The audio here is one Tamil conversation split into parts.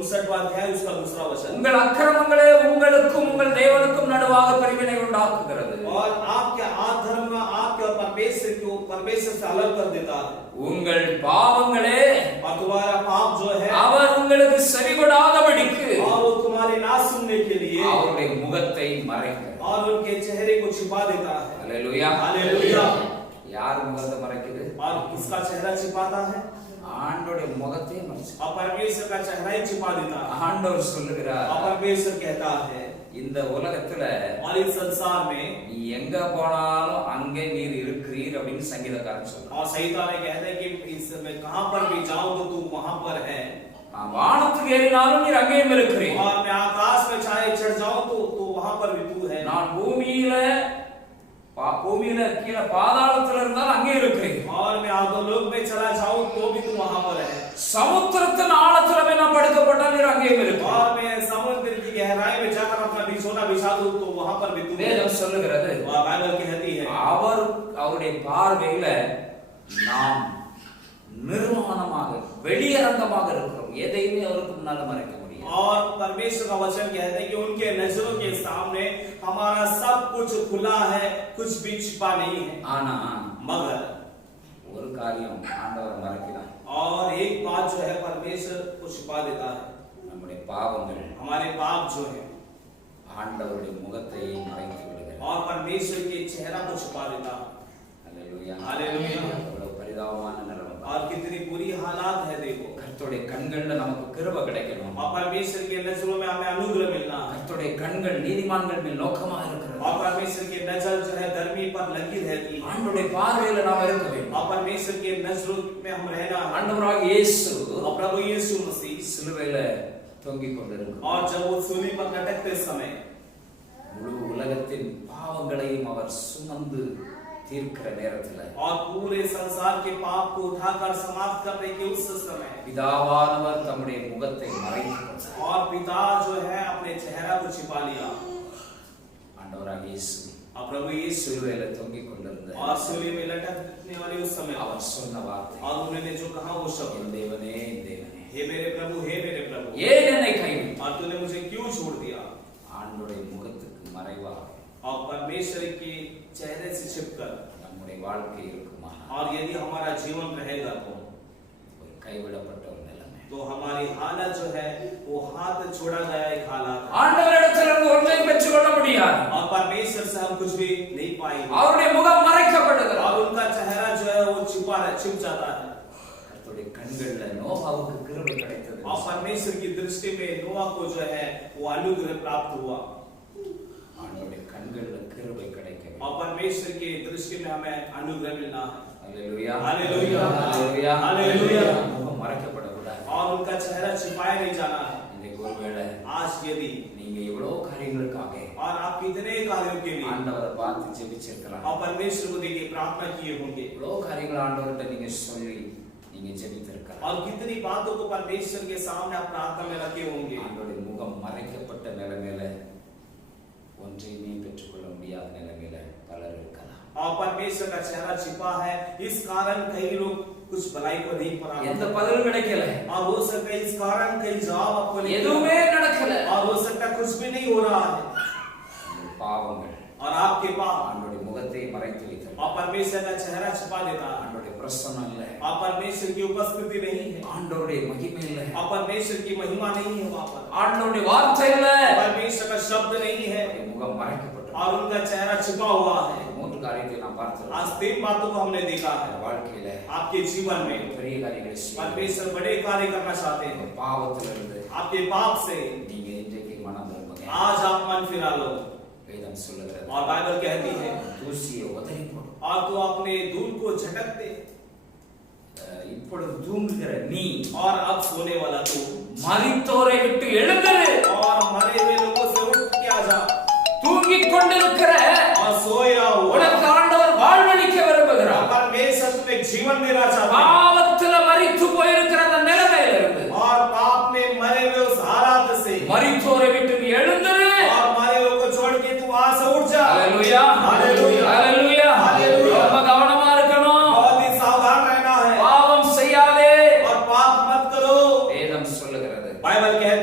59वां अध्याय उसका दूसरा वचन। உங்கள் அக்கிரமங்களே உங்களுக்கும் உங்கள் தேவனுக்கும் நடுவாக பிரிவினை உண்டாக்குகிறது. और आपके अधर्म आपके और परमेश्वर से अलग कर देता है। உங்கள் பாவங்களே और तुम्हारा पाप जो है அவர் உங்களுக்கு செவிகொடாதபடிக்கு और वो तुम्हारे ना सुनने के लिए அவருடைய முகத்தை மறைக்கிறார். और उनके चेहरे को छिपा देता है। அல்லேலூயா. हालेलुया। யார் முகத்தை மறைக்குது? और किसका चेहरा छिपाता है? ஆண்டவருடைய முகத்தை மறைச்சு. और परमेश्वर का चेहरा ही छिपा देता है। ஆண்டவர் சொல்லுகிறார், और परमेश्वर कहता है இந்த உலகத்துல और इस संसार में நீ எங்க போனாலும் அங்கே நீர் இருக்கிறீர் அப்படின்னு சங்கீதக்காரன் சொல்றான். और शैतान कहता है कि इस मैं कहां पर भी जाऊं तो तू वहां पर है। நான் வானத்துக்கு ஏறினாலும் நீர் அங்கேயும் இருக்கிறீர். और मैं आकाश में चाहे चढ़ जाऊं तो वहां पर भी तू है। நான் பூமியில கீழே பாதாளத்துல இருந்தாலும் அங்கே இருக்கிறீர். और मैं अधोलोक में चला जाऊं तो भी तू वहां पर है। சமுத்திரத்தின் ஆழத்துல நான் படுக்கப்பட்டால் நீர் அங்கேயும் இருக்கிறீர். और मैं समुद्र की गहराई में जाकर अपना बिछौना बिछा दूं तो वहां पर भी तू है। வேதம் சொல்லுகிறது, और बाइबल कहती है அவருடைய பார்வையில நாம் நிர்வாணமாக வெளியரங்கமாக இருக்கிறோம். எதையுமே அவருக்கு முன்னால மறைக்க முடியாது. और परमेश्वर का वचन कहता है कि उनके नजरों के सामने हमारा सब कुछ खुला है, कुछ भी छिपा नहीं है। ஆனா मगर ஒரு காரியம் ஆண்டவர் மறைக்கிறார். और एक बात जो है परमेश्वर को छिपा देता है। நம்முடைய பாவங்கள் हमारे पाप जो है ஆண்டவருடைய முகத்தை மறைத்து விடுகிறது. और परमेश्वर के चेहरा को छिपा देता है। அல்லேலூயா. हालेलुया। எவ்வளவு பரிதாபமான நிலைமை. और कितनी बुरी हालात है देखो। கர்த்தருடைய கண்கள்ல நமக்கு கிருபை கிடைக்கணும். और परमेश्वर के नजरों में हमें अनुग्रह मिलना है। கர்த்தருடைய கண்கள் நீதிமான்கள் மேல் நோக்கமா இருக்கிறது. और परमेश्वर की नजर जो है धर्मी पर लगी रहती है। ஆண்டவருடைய பார்வையில நாம் இருக்க வேண்டும். और परमेश्वर के नजरों में हम रहना है। ஆண்டவராகிய இயேசு और प्रभु यीशु मसीह சிலுவையில தொங்கிக் கொண்டிருக்கிறார். और जब वो सूली पर लटकते समय முழு உலகத்தின் பாவங்களையும் அவர் சுமந்து தீர்க்கிற நேரத்துல और पूरे संसार के पाप को उठाकर समाप्त करने के उस समय பிதாவானவர் தம்முடைய முகத்தை மறைத்து और पिता जो है अपने चेहरा को छिपा लिया। ஆண்டவராகிய இயேசு और प्रभु यीशु சிலுவையில தொங்கிக் கொண்டிருந்த और सूली में लटकने वाले उस समय அவர் சொன்ன வார்த்தை, और उन्होंने जो कहा वो शब्द, என் தேவனே என் தேவனே हे मेरे प्रभु ஏன் என்னை கைவிட்டாய்? और तूने मुझे क्यों छोड़ दिया। ஆண்டவருடைய முகத்துக்கு மறைவா और परमेश्वर के चेहरे से छिपकर நம்முடைய வாழ்க்கை இருக்குமா? और यदि हमारा जीवन रहेगा तो ஒரு கைவிடப்பட்ட ஒரு நிலைமை. तो हमारी हालत जो है वो हाथ छोड़ा गया एक हालत। ஆண்டவரிடத்திலிருந்து ஒன்றையும் பெற்றுக்கொள்ள முடியாது. और परमेश्वर से हम कुछ भी नहीं पाएंगे। அவருடைய முகம் மறைக்கப்படுகிறது. और उनका चेहरा जो है वो छिप जाता है। கர்த்தருடைய கண்கள்ல நோவாவுக்கு கிருபை கிடைத்தது. और परमेश्वर की दृष्टि में नोआ को जो है वो अनुग्रह प्राप्त हुआ। ஆண்டவருடைய கண்கள்ல கிருபை கிடைக்க வேண்டும். और परमेश्वर की दृष्टि में हमें अनुग्रह मिलना है। அல்லேலூயா. हालेलुया। அல்லேலூயா. हालेलुया। முகம் மறைக்கப்படக்கூடாது. और उनका चेहरा छिपाया नहीं जाना है। இன்னைக்கு ஒருவேளை आज यदि நீங்க இவ்வளவு காரியங்களுக்காக और आप कितने कार्यों के लिए ஆண்டவரை பார்த்து ஜெபிச்சிருக்கலாம். और परमेश्वर को देखिए प्रार्थना किए होंगे। இவ்வளவு காரியங்கள் ஆண்டவர்கிட்ட நீங்க சொல்லி நீங்க ஜெபித்திருக்கலாம். और कितनी बातों को परमेश्वर के सामने आप प्रार्थना में रखे होंगे। ஆண்டவருடைய முகம் மறைக்கப்பட்ட நிலைமையில ஒன்றையுமே பெற்றுக்கொள்ள முடியாத நிலைமையில பலர் இருக்கலாம். और परमेश्वर का चेहरा छिपा है, इस कारण कई लोग कुछ भलाई को नहीं पा रहे। எந்த பதிலும் கிடைக்கல. और हो सकता है इस कारण कई जवाब आपको नहीं எதுவுமே நடக்கல. और हो सकता है कुछ भी नहीं हो रहा है। உங்கள் பாவங்கள் और आपके पाप ஆண்டவருடைய முகத்தை மறைத்து வைத்தது. और परमेश्वर का चेहरा छिपा देता है। ஆண்டவருடைய பிரசன்னம் இல்ல. और परमेश्वर की उपस्थिति नहीं है। ஆண்டவருடைய மகிமை இல்ல. और परमेश्वर की महिमा नहीं है वहां पर। ஆண்டவருடைய வார்த்தை இல்ல. परमेश्वर का शब्द नहीं है முகம் மறைக்கப்பட்டது. और उनका चेहरा छिपा हुआ है। மூன்று காரியத்தை நாம் பார்த்தோம். आज 3 बातों को हमने देखा है। வாழ்க்கையில आपके जीवन में பெரிய காரியங்களை செய்ய परमेश्वर बड़े कार्य करना चाहते हैं। பாவத்திலிருந்து आपके पाप से நீங்க இன்றைக்கு மனம் திரும்புங்க. आज आप मन फिरा लो। வேதம் சொல்லுகிறது. और बाइबल कहती है தூசியை உதறி போடு. और तो अपने धूल को झटक दे। இப்பொழுது தூங்குகிற நீ और अब सोने वाला तू மரித்தோரை விட்டு எழுந்திரு. और मरे हुए लोगों से उठ के आजा। தூங்கிக் கொண்டிருக்கிற और सोया हुआ உனக்கு ஆண்டவர் வாழ்வளிக்க விரும்புகிறார். परमेश्वर तुम्हें जीवन देना चाहता है। பாவத்துல மரித்து போயிருக்கிற அந்த நிலைமையில இருந்து और पाप में मरे हुए उस हालात से மரித்தோரை விட்டு நீ எழுந்திரு. और मरे हुए को छोड़ के तू वहां से उठ जा। ஹalleluya. हालेलुया। ஹalleluya. हालेलुया। ரொம்ப கவனமா இருக்கணும். बहुत ही सावधान रहना है। பாவம் செய்யாதே. और पाप मत करो। வேதம் சொல்லுகிறது. बाइबल कहती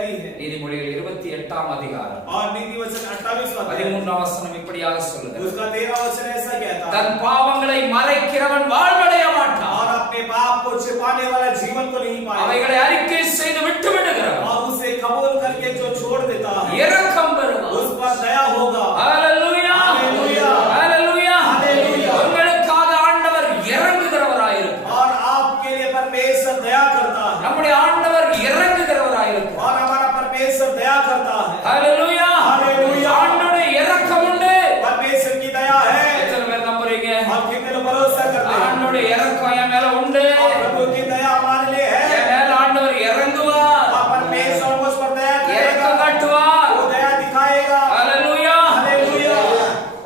उसका 13वां वचन ऐसा कहता है, தன் பாவங்களை மறைக்கிறவன் வாழ்வடைய மாட்டான். और अपने पाप को छिपाने वाला जीवन को नहीं पाएगा, அவைகளை அறிக்கை செய்து விட்டு விடுகிறவன் और उसे कबूल करके जो छोड़ देता है இரக்கம் பெறுவான். उस पर दया होगा। ஹalleluya, हालेलुया, ஹalleluya. हालेलुया। உங்களுக்காக ஆண்டவர் இறங்குகிறவராயிருக்கிறார். और आपके लिए परमेश्वर दया करता है, நம்முடைய ஆண்டவர் இறங்குகிறவராயிருக்கிறார். और हमारा परमेश्वर दया करता है। ஹalleluya, हालेलुया। ஆண்டவருடைய இரக்கம் உண்டு. परमेश्वर की दया है। எத்தனை பேர் நம்புறீங்க? आप कितने लोग भरोसा करते हैं? ஆண்டவருடைய இரக்கம் என் மேல உண்டு. और प्रभु की दया हमारे लिए है। என் மேல ஆண்டவர் இறங்குவார், और परमेश्वर मुझ पर दया करेगा, இரக்கம் காட்டுவார். वो दया दिखाएगा। ஹalleluya. हालेलुया।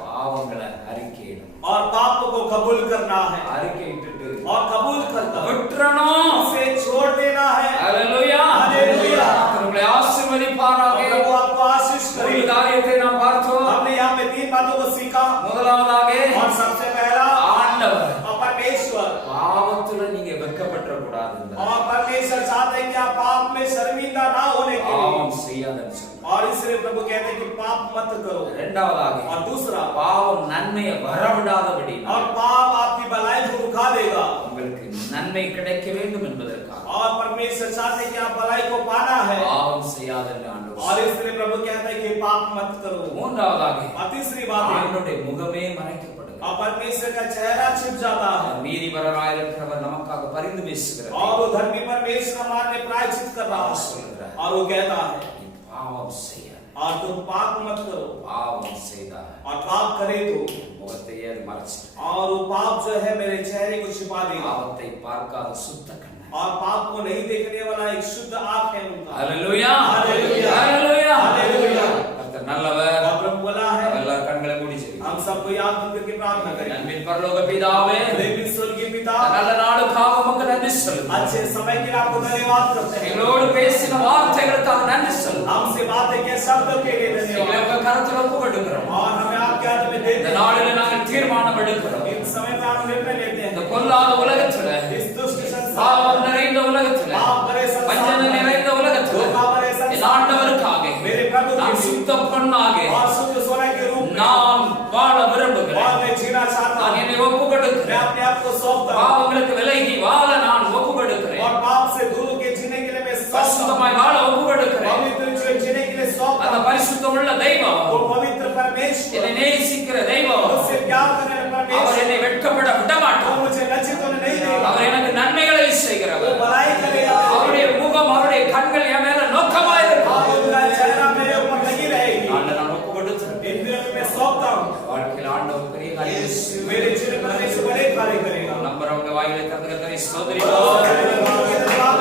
பாவங்களை அறிக்கையிடும். और पाप को कबूल करना है, அறிக்கையிட்டு और कबूल करता है, விட்டுறணும். उसे छोड़ देना है। ஹalleluya. हालेलुया। உங்களை ஆசீர்வதிப்பாராக. और प्रभु आपको आशीष ஒரு करे। காரியத்தை நாம் பார்த்தோம். हमने यहाँ पे 3 बातों को सीखा। முதலாவதாக और सबसे पहला ஆண்டவர் और परमेश्वर, பாவத்துல நீங்க வெட்கப்பட கூடாது. और परमेश्वर चाहते हैं कि आप पाप में शर्मिंदा ना होने के लिए, பாவம் செய்யாதன்னு சொல்றார். और इसलिए प्रभु कहते हैं कि पाप मत करो। இரண்டாவதாக और दूसरा, பாவம் நன்மையை வரவிடாதபடி और पाप आपकी भलाई को रुका देगा, உங்களுக்கு நன்மை கிடைக்க வேண்டும் என்பதற்காக और परमेश्वर चाहते हैं कि आप भलाई को पाना है, பாவம் செய்யாதன்னு ஆண்டவர் और इसलिए प्रभु कहता है कि पाप मत करो। மூன்றாவதாக और तीसरी बात है, ஆண்டவருடைய முகமே மறைக்கப்படுகிறது. और परमेश्वर का चेहरा छिप जाता है, நீதிபரராயிருக்கிறவர் நமக்காக பரிந்து பேசுகிறார். और वो धर्मी परमेश्वर हमारे लिए प्रायश्चित कर रहा है, சொல்கிறார், और वो कहता है நீ பாவம் செய்யாத. और तुम पाप मत करो, பாவம் செய்தால் और पाप करे तो, முகத்தையே அது மறைச்சிடும். और वो पाप जो है मेरे चेहरे को छिपा देगा, பாவத்தை பார்க்காத சுத்த கண்ணன். और पाप को नहीं देखने वाला एक शुद्ध आंख है उनका। ஹalleluya, हालेलुया, ஹalleluya, हालेलुया। கர்த்தர் நல்லவர். और प्रभु बोला है, எல்லாரும் கண்களை மூடி ஜெபிப்போம். हम सबको याद करके प्रार्थना करें। அன்பின் பரலோக பிதாவே, लेकिन स्वर्गीय पिता, நல்ல நாளுக்காக உமக்கு நன்றி சொல்லுகிறோம். अच्छे समय के लिए आपको धन्यवाद करते हैं। எங்களோடு பேசின வார்த்தைகளுக்காக நன்றி சொல்லுகிறோம். हमसे बातें के शब्दों के लिए எங்களை धन्यवाद, உங்க கரத்தில் ஒப்புக்கொடுக்கிறோம். और हमें आपके हाथ में दे இந்த दें। நாளில் நாங்கள் தீர்மானம் எடுக்கிறோம். इस समय में हम निर्णय लेते இந்த हैं, பொல்லாத உலகத்துல, इस दुष्ट संसार, பாவம் நிறைந்த உலகத்துல, पाप भरे வஞ்சனை संसार, நிறைந்த உலகத்துல, धोखा भरे என் संसार, ஆண்டவருக்காக मेरे प्रभु நான் के சுத்த பொன்னாக और शुद्ध सोने के रूप में நான் வாழ और விரும்புகிறேன். मैं जीना चाहता நான் हूँ। என்னை मैं ஒப்புக்கொடுக்கிறேன். अपने आप को सौंपता हूँ, பாவங்களுக்கு விலகி வாழ நான் ஒப்புக்கொடுக்கிறேன். और पाप से दूर के जीने के लिए मैं सौंपता हूँ, பரிசுத்தமாய் வாழ ஒப்புக்கொடுக்கிறேன். पवित्र जीवन जीने के लिए सौंपता அந்த हूँ। பரிசுத்தமுள்ள தெய்வம், वो पवित्र परमेश्वर, என்னை நேசிக்கிற தெய்வம், मुझसे प्यार करने वाला அவர் परमेश्वर, என்னை வெட்கப்பட விட वो மாட்டார். मुझे लज्जित होने नहीं देगा, அவர் எனக்கு நன்மைகளை वो செய்கிறவர். भलाई करेगा, அவருடைய முகம், அவருடைய கண்கள் என் மேல நோக்கமாயிருக்கும். और उनका चेहरा मेरे ऊपर लगी रहेगी। நான் ஒப்புக்கொடுக்கிறேன். इन दिनों में मैं सौंपता हूँ, வாழ்க்கையில் ஆண்டவர் பெரிய காரியம் செய்வார். मेरे जीवन में परमेश्वर बड़े कार्य करेगा। நம்புறவங்க வாயிலை திறந்து கர்த்தரை और ஸ்தோத்திரிப்போம். धन्यवाद के धन्यवाद।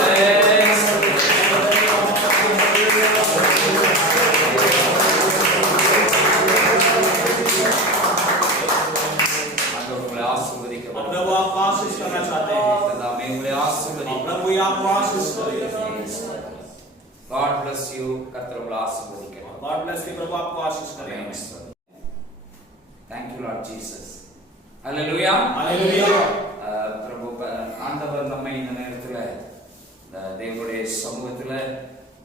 ஆண்டவர் உங்களை ஆசீர்வதிக்க और प्रभु आपको आशीष करना चाहते हैं, தாமே உங்களை और ஆசீர்வதிக்க. प्रभु ही आपको आशीष करेगा। God bless you. கர்த்தர் உங்களை ஆசீர்வதிக்க. God bless you, प्रभु आपको आशीष करेगा। Thank you Lord Jesus. Hallelujah. Hallelujah. பிரபு ஆண்டவர் நம்மை இந்த நேரத்துல தேவனுடைய சமூகத்துல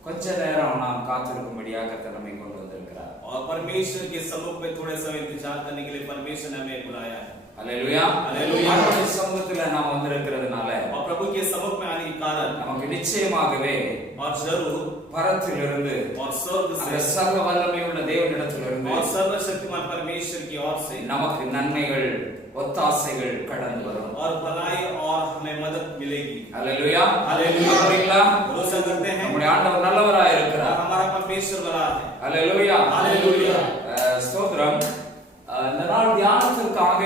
கொஞ்ச நேரம் நாம் காத்திருக்கும்படியாக கர்த்தர் நம்மை கொண்டு வந்திருக்கிறார். और परमेश्वर के सम्मुख में थोड़े समय इंतजार करने के लिए परमेश्वर ने हमें बुलाया है। ஹalleluya. ஹalleluya. ஆண்டவருடைய சமூகத்துல நாம் வந்திருக்கிறதுனால और प्रभु के सम्मुख में आने के कारण நமக்கு நிச்சயமாகவே और जरूर பரத்திலிருந்து और स्वर्ग அந்த से சர்வ வல்லமையுள்ள தேவனிடத்திலிருந்து और सर्वशक्तिमान परमेश्वर की ओर से நமக்கு நன்மைகள் ஒத்தாசைகள் கடந்து வரும். और भलाई और हमें मदद मिलेगी। ஹalleluya. हालेलुया। நம்புறீங்களா? भरोसा करते हैं, நம்முடைய ஆண்டவர் நல்லவராய் और இருக்கிறார். हमारा परमेश्वर बड़ा है। ஹalleluya. हालेलुया। ஸ்தோத்திரம். இந்த நாள் தியானத்திற்காக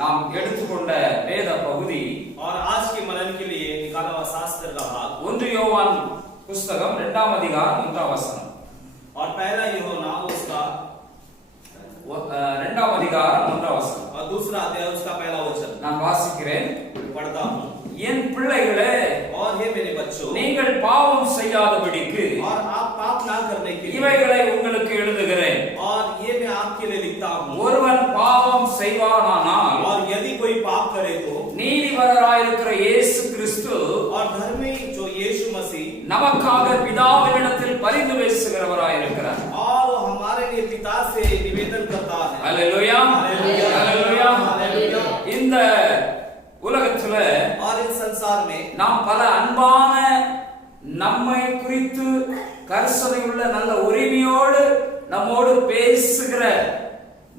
நாம் எடுத்துக்கொண்ட வேத பகுதி और आज के मनन के लिए निकाला हुआ शास्त्र का भाग 1 யோவான் புஸ்தகம் 2ஆம் அதிகாரம் 3ஆம் வசனம். और पहला यूहन्ना उसका 2ஆம் அதிகாரம் 3ஆம் வசனம். और दूसरा अध्याय उसका पहला वचन நான் வாசிக்கிறேன். पढ़ता हूँ। என் பிள்ளைகளே, और हे मेरे बच्चों, நீங்கள் பாவம் செய்யாதபடிக்கு और आप पाप ना करने के लिए இவைகளை உங்களுக்கு எழுதுகிறேன். और ये मैं आपके लिए लिखता हूँ। ஒருவன் பாவம் செய்வானானால் और यदि कोई पाप करे तो நீதிபரராயிருக்கிற இயேசு கிறிஸ்து और धर्मी जो यीशु मसीह நமக்காக பிதாவினிடத்தில் பரிந்து பேசுகிறவராயிருக்கிறார். और वो हमारे लिए पिता से निवेदन करता है। Hallelujah hallelujah hallelujah hallelujah. இந்த உலகத்துல और इस संसार में நாம் பல அன்பான நம்மை குறித்து கரிசனை உள்ள நல்ல உரிமையோடு நம்மோடு பேசுகிற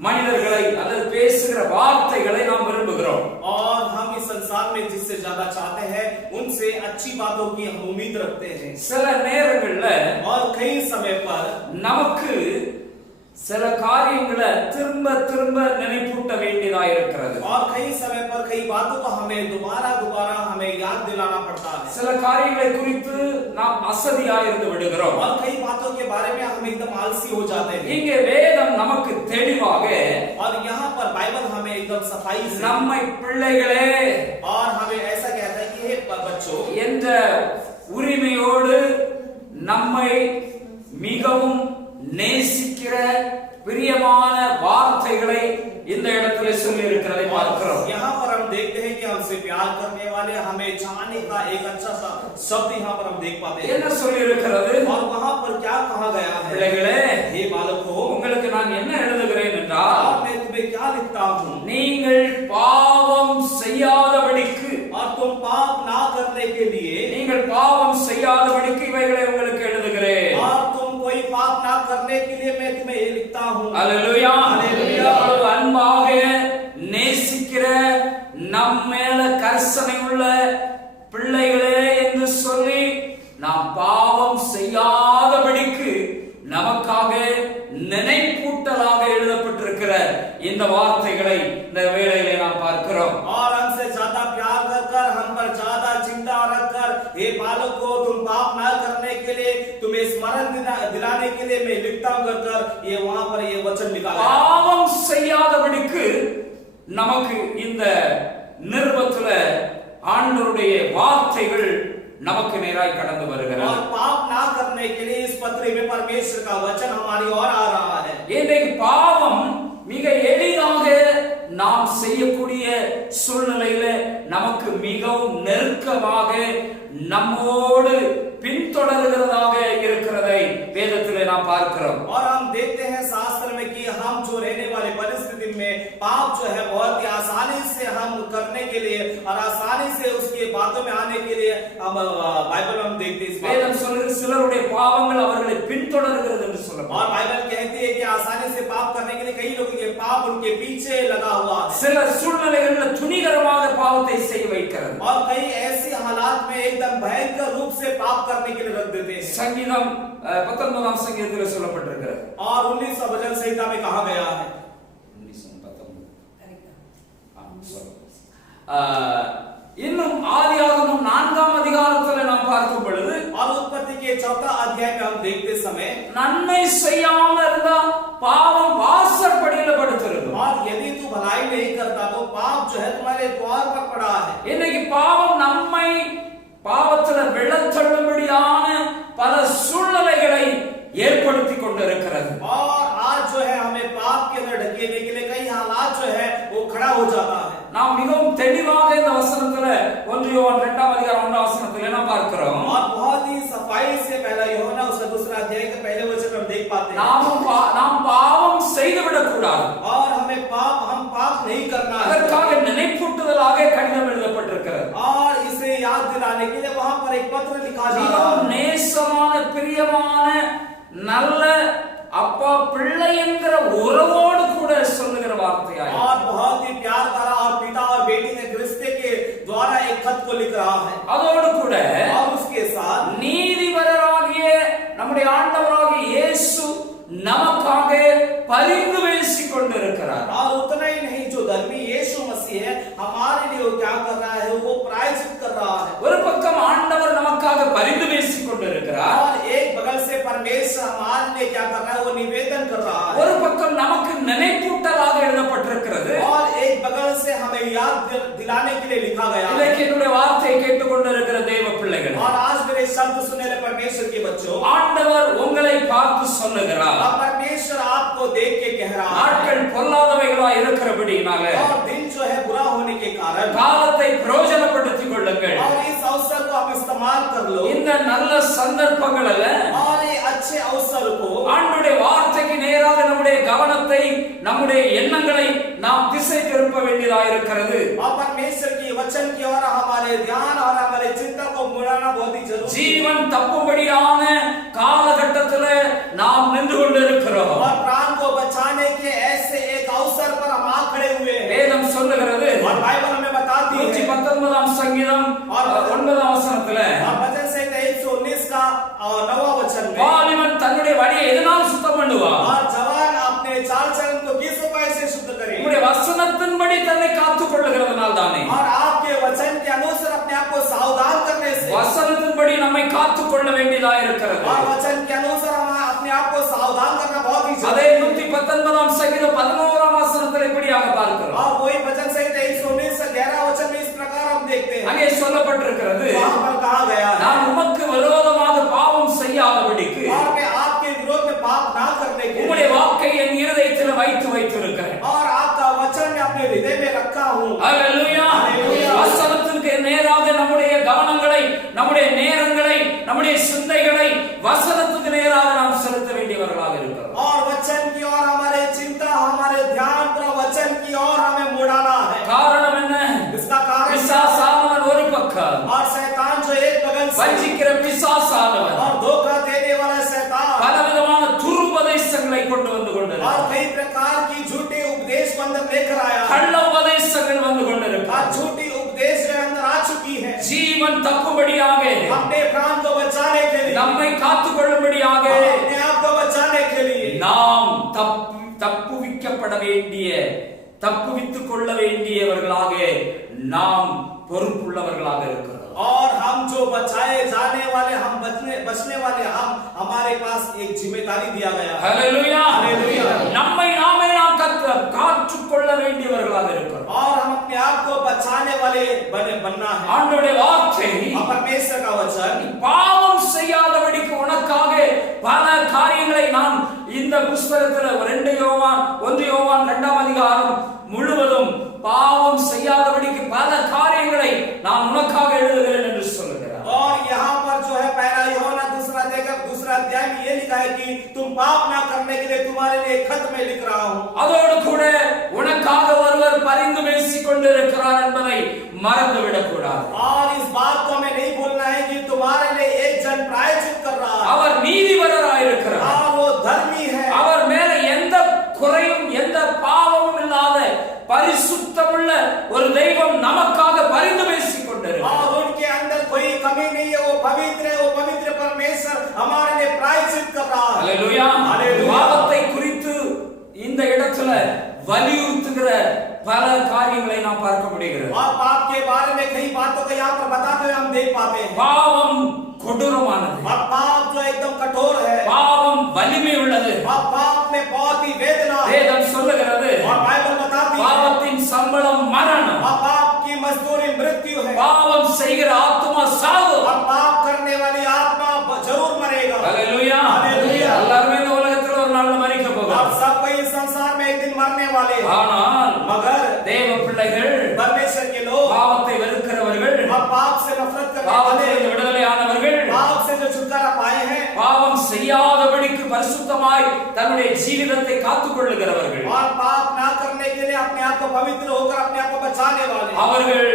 மனிதர்களை அல்லது பேசுகிற வார்த்தைகளை நாம் விரும்புகிறோம். और हम इस संसार में जिससे ज्यादा चाहते हैं उनसे अच्छी बातों की हम उम्मीद रखते हैं। சில நேரங்கள்ல और कई समय पर நமக்கு சில காரியங்களை திரும்ப திரும்ப நினைப்பூட்ட வேண்டியதா இருக்கிறது. और कई समय पर कई बातों को हमें दोबारा दोबारा हमें याद दिलाना पड़ता है। சில காரியங்களை குறித்து நாம் அசதியா இருந்து விடுகிறோம். और कई बातों के बारे में हम एकदम आलसी हो जाते हैं। இங்கே வேதம் நமக்கு தெளிவாக और यहाँ पर बाइबल हमें एकदम सफाई से நம்மை பிள்ளைகளே और हमें ऐसा कहता है कि हे बच्चों என்ற உரிமையோடு நம்மை மிகவும் நேசிக்கிற பிரியமான வார்த்தைகளை இந்த இடத்துல சொல்லி இருக்கிறதை பார்க்கிறோம். यहाँ पर हम देखते हैं कि हमसे प्यार करने वाले हमें चाहने का एक अच्छा सा शब्द यहाँ पर हम देख पाते हैं। என்ன சொல்லி இருக்கிறது? और वहाँ पर क्या कहा गया है? பிள்ளைகளே हे बालकों உங்களுக்கு நான் என்ன எழுதுகிறேன் என்றால் और मैं तुम्हें क्या लिखता हूँ? நீங்கள் பாவம் செய்யாதபடிக்கு और तुम पाप ना करने के लिए நீங்கள் பாவம் செய்யாதபடிக்கு இவைகளை உங்களுக்கு எழுதுகிறேன். और तुम कोई पाप ना करने के लिए मैं तुम्हें ये लिखता हूँ। அல்லேலூயா அல்லேலூயா. அவ்வளவு அன்பாக நேசிக்கிற நம் மேல கரிசனை உள்ள பிள்ளைகளே என்று சொல்லி நாம் பாவம் செய்யாதபடிக்கு நமக்காக நினைப்பூட்டலாக எழுதப்பட்டிருக்கிற இந்த வார்த்தைகளை இந்த வேளையிலே நாம் பார்க்கிறோம். और हमसे ज्यादा प्यार कर हम पर ज्यादा चिंता रखकर हे बालकों तुम पाप ना करने के लिए तुम्हें स्मरण दिलाने के लिए मैं लिखता हूं कर ये वहां पर ये वचन लिखा है। பாவம் செய்யாதபடிக்கு நமக்கு இந்த நிருபத்துல ஆண்டவருடைய வார்த்தைகள் நமக்கு நேராய் கடந்து வருகிறது. और पाप ना करने के लिए इस पत्र में परमेश्वर का वचन हमारी ओर आ रहा है। இன்றைக்கு பாவம் மிக எளிதாக நாம் செய்யக்கூடிய சூழ்நிலையில நமக்கு மிகவும் நெருக்கமாக நம்மோடு பின்தொடர்கிறதாக இருக்கிறதை வேதத்திலே நாம் பார்க்கிறோம். और हम देखते हैं शास्त्र में कि हम जो रहने वाले परिस्थिति में पाप जो है बहुत ही आसानी से हम करने के लिए और आसानी से उसकी बातों में आने के लिए हम बाइबल में हम देखते हैं। வேதம் சொல்லுகிறது சிலருடைய பாவங்கள் அவர்களை பின்தொடர்கிறது என்று சொல்லப்படுகிறது. और बाइबल कहती है कि आसानी से पाप करने के लिए कई लोगों के पाप उनके पीछे लगा हुआ है। சில சூழ்நிலைகளில் துணிகரமாக பாவத்தை செய்ய வைக்கிறது. और कई ऐसी हालात में एकदम भयंकर रूप से पाप करने के लिए रख देते हैं। சங்கீதம் 19ஆம் சங்கீதத்தில் சொல்லப்பட்டிருக்கிறது. और 19 भजन संहिता में कहा गया है 19-19 இன்னும் ஆதியாகமம் 4ஆம் அதிகாரத்தில் நாம் பார்க்கும் பொழுது और उत्पत्ति के 4 अध्याय में हम देखते समय நன்மை செய்யாம இருந்தா பாவம் வாசற்படியில படுத்திருக்கும். और यदि तू भलाई नहीं करता तो पाप जो है तुम्हारे द्वार पर पड़ा है। இன்னைக்கு பாவம் நம்மை பாவத்துல விழத்தள்ளும்படியான பல சூழ்நிலைகளை ஏற்படுத்தி கொண்டிருக்கிறது. और आज जो है हमें पाप के अंदर ढकेलने के लिए कई हालात जो है वो खड़ा हो जाता है। நாம் மிகவும் தெளிவாக இந்த வசனத்துல 1 யோவான் 2ஆம் அதிகாரம் 1ஆம் வசனத்துல என்ன பார்க்கிறோம்? और बहुत ही सफाई से पहला यूहन्ना उसका दूसरा अध्याय के पहले वचन में हम देख पाते हैं। நாம் பாவம் செய்து விடக்கூடாது. और हमें हम पाप नहीं करना है। அதற்காக நினைப்பூட்டுதலாக கடிதம் எழுதப்பட்டிருக்கிறது. और इसे याद दिलाने के लिए वहां पर एक पत्र लिखा जा रहा மிகவும் है। நேசமான பிரியமான நல்ல அப்பா பிள்ளை என்கிற உறவோடு கூட சொல்லுகிற வார்த்தையாய் और बहुत ही प्यार भरा और पिता और बेटी के रिश्ते के द्वारा एक खत को लिख रहा है। அதோடு கூட और उसके साथ நீதிபரராகிய நம்முடைய ஆண்டவராகிய இயேசு நமக்காக பரிந்து பேசிக் கொண்டிருக்கிறார். और उतना ही नहीं जो धर्मी यीशु मसीह है हमारे लिए वो क्या कर रहा है वो प्रायश्चित कर रहा है। ஒரு பக்கம் ஆண்டவர் நமக்காக பரிந்து பேசிக் கொண்டிருக்கிறார். और एक बगल से परमेश्वर हमारे लिए क्या कर रहा है वो निवेदन कर रहा है। ஒரு பக்கம் நமக்கு நினைப்பூட்டலாக எழுதப்பட்டிருக்கிறது. और एक बगल से हमें याद दिलाने के लिए लिखा गया है। இன்றைக்கு என்னுடைய வார்த்தையை கேட்டுக்கொண்டிருக்கிற தேவ பிள்ளைகள் और आज मेरे शब्द सुनने वाले परमेश्वर के बच्चों ஆண்டவர் உங்களை பார்த்து சொல்லுகிறார். परमेश्वर आपको देख के कह रहा है நாட்கள் பொல்லாதவைகளா இருக்கிறபடியினால और दिन जो है बुरा होने के कारण காலத்தை பிரயோஜனப்படுத்திக் கொள்ளுங்கள். और इस अवसर को आप इस्तेमाल कर लो। இந்த நல்ல சந்தர்ப்பங்கள்ல और ये अच्छे अवसर को ஆண்டவருடைய வார்த்தைக்கு நேராக நம்முடைய கவனத்தை நம்முடைய எண்ணங்களை நாம் திசை திருப்ப வேண்டியதாக இருக்கிறது. और परमेश्वर की वचन की ओर हमारे ध्यान और हमारे चिंता को मुड़ाना बहुत ही जरूरी है. ஜீவன் தப்பும்படியான காலகட்டத்தில் நாம் நின்று கொண்டிருக்கிறோம். और प्राण को बचाने के ऐसे एक अवसर पर हम आ खड़े हुए हैं. வேதம் சொல்லுகிறது, और बाइबल हमें बताती है 119 சங்கீதம் 9 வசனத்துல, और भजन संहिता 119 का 9वां वचन में, வாலிபன் தன்னுடைய வழியை எதனால் சுத்தம் பண்ணுவான்? और जवान अपने चाल चलन को किस उपाय से शुद्ध करे? உம்முடைய வசனத்தின்படி தன்னை காத்துக் கொள்ளுகிறதுனால் தானே. और आपके वचन के अनुसार अपने आप को सावधान करने से, வசனத்தின்படி நம்மை காத்துக் கொள்ள வேண்டியதாக இருக்கிறது. और वचन के अनुसार हम अपने आप को सावधान करना बहुत ही அதே जरूरी है. 119 சங்கீதம் 11 வசனத்தில் இப்படியாக பார்க்கிறோம். और वही भजन संहिता 119 का 11वां वचन में इस प्रकार हम देखते हैं. அங்கே சொல்லப்பட்டிருக்கிறது, वहां पर कहा गया है, நான் உமக்கு விரோதமாக பாவம் செய்யாதபடிக்கு और मैं आपके विरोध में पाप ना करने के உம்முடைய लिए, வாக்கை என் இருதயத்தில் வைத்திருக்கிறேன். और आपका वचन मैं अपने हृदय में रखा हूं. ஹல்லேலூயா. ஹல்லேலூயா. வசனத்திற்கு நேராக நம்முடைய கவனங்களை, நம்முடைய நேரங்களை, நம்முடைய சிந்தைகளை வசனத்துக்கு நேராக நாம் செலுத்த வேண்டியவர்களாக இருக்கிறோம். और वचन की ओर हमारे चिंता, हमारे ध्यान पर वचन की ओर हमें मुड़ाना है. காரணம் என்ன? इसका कारण, பிசாசானவன் ஒரு பக்கம், और शैतान जो एक बगल से, வஞ்சிக்கிற பிசாசானவன் और धोखा देने वाला शैतान, பலவிதமான துருபதேசங்களை கொண்டு வந்து और கொண்டிருக்கிறான். कई प्रकार की झूठे उपदेश को अंदर लेकर आया, கள்ள உபதேசங்கள் வந்து और கொண்டிருக்கிறான். झूठी उपदेश जो अंदर आ चुकी है. ஜீவன் தப்பும்படியாக, अपने प्राण को बचाने के लिए, நம்மை காத்துக் கொள்ளும்படியாக अपने आप को बचाने के लिए, நாம் தப்புவிக்கப்பட வேண்டிய, தப்புவித்துக் கொள்ள வேண்டியவர்களாக நாம் பொறுப்புள்ளவர்களாக இருக்கிறோம். और हम जो बचाए जाने वाले, हम बचने वाले, हम हमारे पास एक जिम्मेदारी दिया गया है. ஹல்லேலூயா. ஹல்லேலூயா. நம்மை நாமே நாம் காத்துக் கொள்ள வேண்டியவர்களாக இருக்கிறோம். और हम अपने आप को बचाने वाले बनना है. ஆண்டவருடைய வார்த்தை, और परमेश्वर का वचन, பாவம் செய்யாதபடிக்கு உனக்காக பல காரியங்களை நான் இந்த புஸ்தகத்தில் 1 யோவான் 2ஆம் அதிகாரம் முழுவதும் பாவம் செய்யாதபடிக்கு பல காரியங்களை நான் உனக்காக எழுதுகிறேன் என்று சொல்லுகிறார். और यहाँ पर जो है पहला यूहन्ना 2 अध्याय में ये लिखा है कि तुम पाप ना करने के लिए तुम्हारे लिए खत में लिख रहा हूँ. அதோடு கூட உனக்காக ஒருவர் பரிந்து பேசிக் கொண்டிருக்கிறார் என்பதை மறந்துவிடக் கூடாது. और इस बात को हमें नहीं भूलना है कि तुम्हारे लिए एक जन प्रायश्चित कर रहा है. அவர் நீதிபரராய் இருக்கிறார். और वो धर्मी है. அவர் மேல எந்த குறையும் எந்த பாவமும் இல்லாத பரிசுத்தமுள்ள ஒரு தெய்வம் நமக்காக பரிந்து பேசிக் கொண்டிருக்கிறார். और उनके अंदर कोई कमी नहीं है. वो पवित्र है. वो पवित्र परमेश्वर हमारे लिए प्रायश्चित कर रहा है. ஹல்லேலூயா. ஹல்லேலூயா. பாவத்தை குறித்து இந்த இடத்துல வலியுறுத்துகிற பல காரியங்களை நாம் பார்க்க முடிகிறது. और पाप के बारे में कई बातों को यहाँ पर बताते हुए हम देख पाते हैं. பாவம் கொடூரமானது. और पाप जो एकदम कठोर है. பாவம் வலிமை உள்ளது. और पाप में बहुत ही वेदना है. வேதம் சொல்லுகிறது, और बाइबल बताती है பாவத்தின் சம்பளம் மரணம். और पाप की मजदूरी मृत्यु है. பாவம் செய்கிற ஆத்துமா சாவு. और पाप करने वाली आत्मा जरूर मरेगा. ஹல்லேலூயா. ஹல்லேலூயா. எல்லாரும் இந்த உலகத்தில் ஒரு நாள் மரிக்க और போகிறார். सब कोई इस संसार में एक दिन मरने वाले हैं. ஆனால் मगर தேவ பிள்ளைகள், परमेश्वर के लोग, பாவத்தை வெறுக்கிறவர்கள், और पाप से नफरत करने பாவத்திலிருந்து वाले, விடுதலையானவர்கள், पाप से जो छुटकारा पाए हैं, பாவம் செய்யாதபடிக்கு பரிசுத்தமாய் தன்னுடைய ஜீவிதத்தை காத்துக் கொள்ளுகிறவர்கள், और पाप ना करने के लिए अपने आप को पवित्र होकर अपने आप को बचाने वाले, அவர்கள்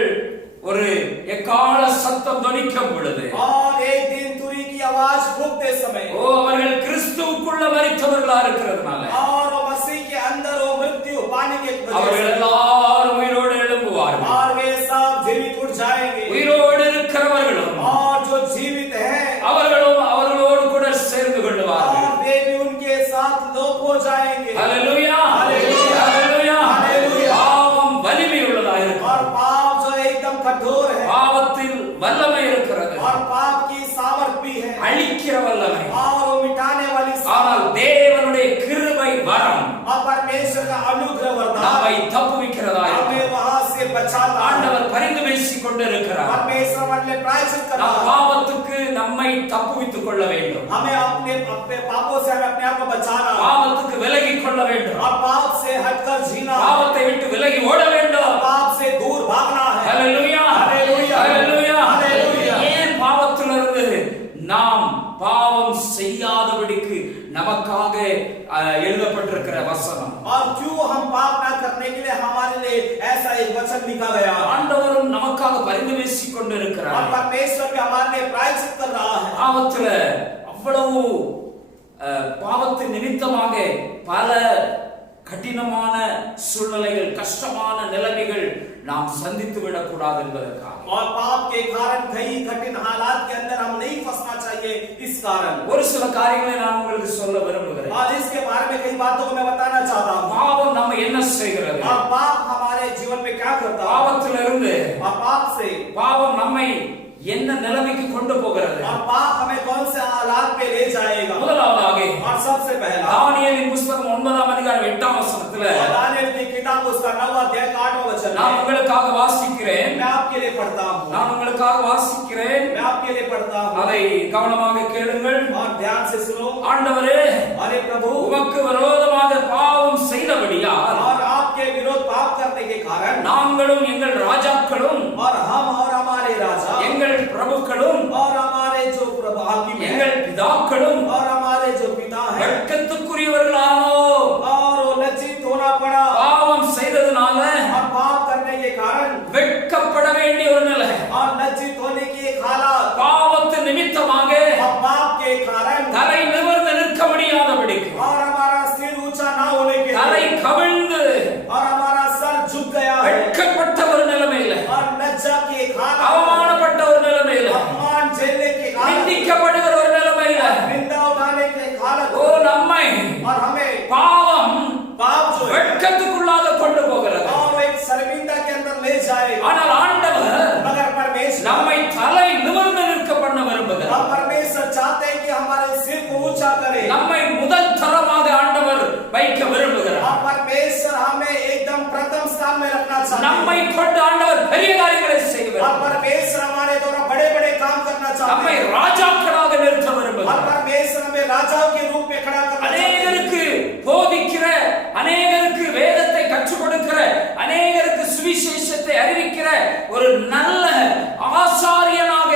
ஒரு எக்கால சத்தம் தொனிக்கும் பொழுது, और एक दिन तुरी की आवाज फूंकते समय, அவர்கள் கிறிஸ்துவுக்குள்ள மரித்தவர்களா இருக்கிறதுனால और वो मसीह के अंदर वो मृत्यु पाने के அவர்கள் वजह से, எல்லாரும் உயிரோடு எழும்புவார்கள். और वे सब जीवित उठ जाएंगे. உயிரோடு இருக்கிறவர்களும் और जो जीवित है, அவர்களும் அவர்களோடு கூட சேர்ந்து கொள்வார்கள். और वे भी उनके साथ लोप हो जाएंगे. ஹல்லேலூயா. ஹல்லேலூயா. ஹல்லேலூயா. ஹல்லேலூயா. பாவம் வலிமை உள்ளதா இருக்கிறது. और पाप जो एकदम कठोर है, பாவத்தில் வல்லமை இருக்கிறது. और पाप की सामर्थ भी है, அழிக்கிற வல்லமை. और वो मिटाने वाली ஆனால் தேவனுடைய கிருபை வரம் और परमेश्वर का अनुग्रह वरदान நம்மை தப்புவிக்கிறதா हमें இருக்கிறது. वहां से बचाता है. ஆண்டவர் பரிந்து பேசிக் கொண்டிருக்கிறார். परमेश्वर हमारे लिए प्रायश्चित कर நாம் रहा है. பாவத்துக்கு நம்மை தப்புவித்துக் கொள்ள வேண்டும். हमें अपने अपने पापों से हमें अपने आप को बचाना है. பாவத்துக்கு விலகிக் கொள்ள வேண்டும். और पाप से हटकर जीना है. பாவத்தை விட்டு விலகி ஓட வேண்டும். पाप से दूर भागना है. ஹல்லேலூயா. ஹல்லேலூயா. ஹல்லேலூயா. ஹல்லேலூயா. ஏன் பாவத்திலிருந்து நாம் பாவம் செய்யாதபடிக்கு நமக்காக எழுதப்பட்டிருக்கிற வசனம். और क्यों हम पाप ना करने के लिए हमारे लिए ऐसा एक वचन लिखा गया. ஆண்டவரும் நமக்காக பரிந்து பேசிக் கொண்டிருக்கிறார். और परमेश्वर भी हमारे लिए प्रायश्चित कर रहा है. பாவத்துல அவ்வளவு பாவத்தின் நிமித்தமாக பல கடினமான சூழ்நிலைகள், கஷ்டமான நிலைமைகள் நாம் சந்தித்து விடக் கூடாது என்பதற்காக. और पाप के कारण कई कठिन हालात के अंदर हम नहीं फंसना चाहिए. इस कारण ஒரு சில காரியங்களை நான் உங்களுக்கு சொல்ல விரும்புகிறேன். आज इसके बारे में कई बातों को मैं बताना चाहता हूं. பாவம் நம்ம என்ன செய்கிறது? और पाप हमारे जीवन में क्या करता है? பாவத்திலிருந்து, पाप से பாவம் நம்மை என்ன நிலைமைக்கு கொண்டு போகிறது? और पाप हमें कौन से हालात पे ले जाएगा? முதலாவதாக और सबसे पहला தானியேலின் புத்தகம் 9ஆம் அதிகாரம் 8ஆம் வசனத்துல दानियेल की किताब उसका 9वां अध्याय 8वां वचन நான் உங்களுக்காக வாசிக்கிறேன். मैं आपके लिए पढ़ता हूं. நான் உங்களுக்காக வாசிக்கிறேன். मैं आपके लिए पढ़ता हूं. அதை கவனமாக கேளுங்கள். और ध्यान से सुनो. ஆண்டவரே, अरे प्रभु, உமக்கு விரோதமாக பாவம் செய்தபடியால் और आपके विरोध पाप करने के कारण நாங்களும் எங்கள் ராஜாக்களும் और हम और हमारे राजा எங்கள் பிரபுக்களும் और हमारे जो प्रभु हाकिम எங்கள் பிதாக்களும் और हमारे जो पिता हैं வெட்கத்துக்குரியவர்களானோம். और लज्जित होना पड़ा. பாவம் செய்ததனால और पाप करने के कारण வெட்கப்பட வேண்டிய ஒரு நிலை, और लज्जित होने की एक हालत, பாவத்தின் நிமித்தமாக और पाप के कारण தலை நிமிர்ந்து நிற்க முடியாதபடிக்கு, और हमारा सिर ऊंचा ना होने के தலை கவிழ்ந்து और हमारा सर झुक गया है. வெட்கப்பட்ட ஒரு நிலைமையில, और लज्जा की एक हालत, அவமானப்பட்ட ஒரு நிலைமையில, अपमान झेलने की एक हालत, நிந்திக்கப்படுகிற ஒரு நிலைமையில, निंदा उठाने की एक हालत. ஓ நம்மை और हमें பாவம் पाप जो है வெட்கத்துக்குள்ளாக கொண்டு போகிறது. और एक शर्मिंदा के अंदर ले जाएगा. ஆனால் ஆண்டவர் मगर परमेश्वर நம்மை தலை நிமிர்ந்து நிற்க பண்ண விரும்புகிறார். और परमेश्वर चाहते हैं कि हमारे सिर को ऊंचा करे. நம்மை முதல் தரமாக ஆண்டவர் வைக்க விரும்புகிறார். और परमेश्वर हमें एकदम प्रथम स्थान में रखना चाहते हैं. நம்மை கொண்டு ஆண்டவர் பெரிய காரியங்களை செய்ய और விரும்புகிறார். परमेश्वर हमारे द्वारा बड़े-बड़े काम करना चाहते நம்மை हैं. ராஜாக்களாக நிறுத்த और விரும்புகிறார். परमेश्वर हमें राजाओं के रूप में खड़ा करना चाहते हैं. அநேகருக்கு போதிக்கிற, அநேகருக்கு வேதத்தை கற்றுக் கொடுக்கிற, அநேகருக்கு சுவிசேஷத்தை அறிவிக்கிற ஒரு நல்ல ஆசாரியனாக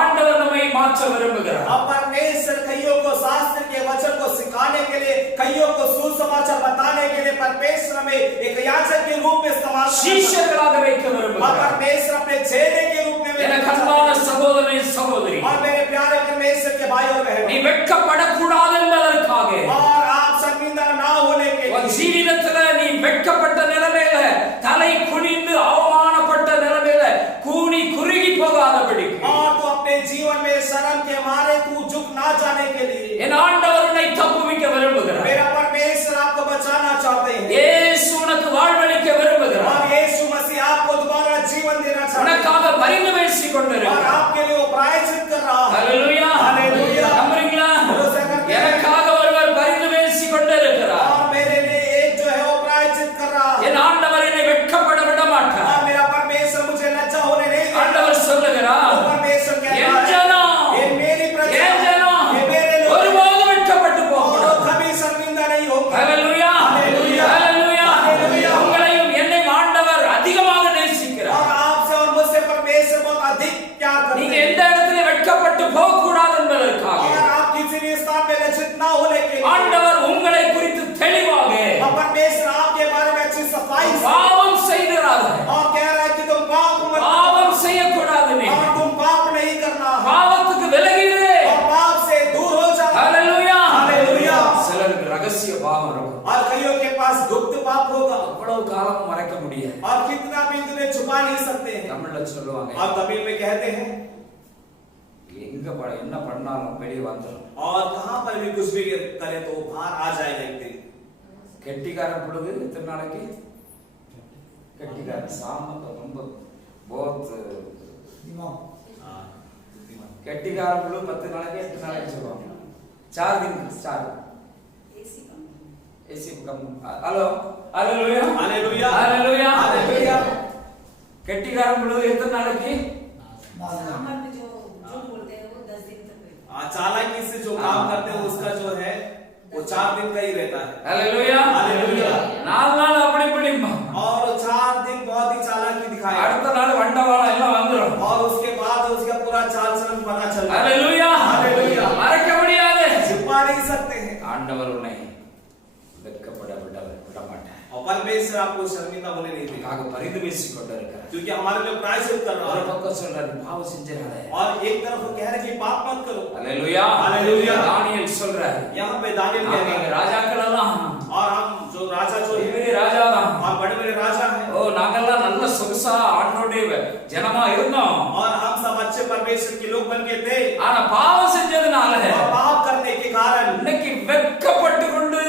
ஆண்டவர் நம்மை மாற்ற விரும்புகிறார். और परमेश्वर कईयों को शास्त्र के वचन को सिखाने के लिए, कईयों को सुसमाचार बताने के लिए परमेश्वर हमें एक याजक के रूप में इस्तेमाल करना चाहते हैं. சீஷர்களாக வைக்க और விரும்புகிறார். परमेश्वर अपने चेले के रूप में எனக்கு அன்பான சகோதரனே, சகோதரி, और मेरे प्यारे परमेश्वर के भाई और நீ बहनों, வெட்கப்படக்கூடாது என்பதற்காக, और आप शर्मिंदा ना होने के உன் लिए, ஜீவிதத்துல நீ வெட்கப்பட்ட நிலைமையில, தலை குனிந்து அவமானப்பட்ட நிலைமையில கூனி குறுகி போகாதபடிக்கு, और तो अपने जीवन में शर्म के मारे तू झुक ना जाने के लिए என் ஆண்டவர் உன்னை தப்புவிக்க விரும்புகிறார். मेरा परमेश्वर आपको बचाना चाहते हैं. இயேசு உனக்கு வாழ்வளிக்க விரும்புகிறார். और यीशु मसीह आपको दोबारा जीवन देना चाहते हैं. உனக்காக பரிந்து பேசிக் और கொண்டிருக்கிறார். आपके लिए वो प्रायश्चित कर रहा है. ஹல்லேலூயா, ஹல்லேலூயா. நம்புறீங்களா? भरोसा करते हैं. எனக்காக ஒருவர் பரிந்து பேசிக் கொண்டிருக்கிறார். और मेरे लिए एक जो है वो प्रायश्चित कर रहा है. என் ஆண்டவர் என்னை வெட்கப்பட விட மாட்டார். और मेरा परमेश्वर मुझे लज्जा होने नहीं देगा. ஆண்டவர் சொல்லுகிறார், वो परमेश्वर कहता என் है, ஜனம், ये मेरी प्रजा, என் ஜனம் ये मेरे लोग, ஒருபோதும் வெட்கப்பட்டு और போகக்கூடாது. कभी शर्मिंदा नहीं होंगे. ஹல்லேலூயா, ஹல்லேலூயா. ஹல்லேலூயா. ஹல்லேலூயா. உங்களையும் என்னை ஆண்டவர் அதிகமாக நேசிக்கிறார். और आपसे और मुझसे परमेश्वर बहुत अधिक प्यार करते நீங்க हैं. எந்த இடத்துல வெட்கப்பட்டு போகக்கூடாது என்பதற்காக और आप किसी भी स्थान में लज्जित ना होने के लिए ஆண்டவர் உங்களை குறித்து தெளிவாக और परमेश्वर आपके बारे में अच्छी सफाई से பாவம் செய்கிறார். और कह रहा है कि तुम पाप मत பாவம் செய்யக்கூடாது. நீ और तुम पाप नहीं करना है. பாவத்துக்கு விலகிடு. और पाप से दूर हो जाओ. ஹல்லேலூயா, ஹல்லேலூயா. சிலருக்கு ரகசிய பாவம் இருக்கும். और कईयों के पास गुप्त पाप होगा அவ்வளவு காலம் மறைக்க முடியாது. और कितना भी तुम्हें छुपा नहीं सकते हैं. தமிழ்ல சொல்லுவாங்க, और तमिल में कहते हैं எங்க என்ன பண்ணாலும் வெளியே வந்துடும். और कहां पर भी कुछ भी करे तो बाहर आ जाएगा एक दिन. கெட்டிக்காரன் புழுகு எத்தனை நாளைக்கு? கெட்டிக்காரன் சாம ரொம்ப बहुत கெட்டிக்காரன் புழு 10 நாளைக்கு 8 நாளைக்கு சொல்லுவாங்க. 4 दिन 4 एसी कम. Hello, hallelujah, hallelujah, hallelujah, hallelujah. கெட்டிக்காரன் புழு எத்தனை நாளைக்கு? चालाकी से जो काम करते हैं उसका जो है वो 4 दिन का ही रहता है. Hallelujah, hallelujah. 4 நாள் அப்படி இப்படிமா. और 4 दिन बहुत ही चालाकी दिखाएगा. அடுத்த நாள் வண்டவாளம் எல்லாம் வந்துரும். और उसके बाद उसका पूरा चाल चलन पता चलता है. Hallelujah, hallelujah. மறக்க परमेश्वर आपको शर्मिंदा होने नहीं देगा, நமக்காக பரிந்து பேசிக் கொண்டிருக்கிறார். क्योंकि हमारे लिए प्रायश्चित कर रहा ஒரு है। பக்கம் சொல்றாரு பாவம் செஞ்சிராதே, और एक तरफ वो कह रहे हैं कि पाप मत करो। அல்லேலூயா हालेलुया। தானியேல் சொல்றாரு यहाँ पे दानियेल कह रहे நாங்க हैं, ராஜாக்கள் எல்லாம் और हम जो राजा जो है பெரிய ராஜா தான், और बड़े बड़े राजा हैं, ஓ நாங்கெல்லாம் நல்ல சொகுசா ஆண்டவருடைய ஜனமா இருந்தோம், और हम सब अच्छे परमेश्वर के लोग बन के थे, ஆனா பாவம் செஞ்சதுனால और पाप करने के कारण இன்னைக்கு வெட்கப்பட்டு கொண்டு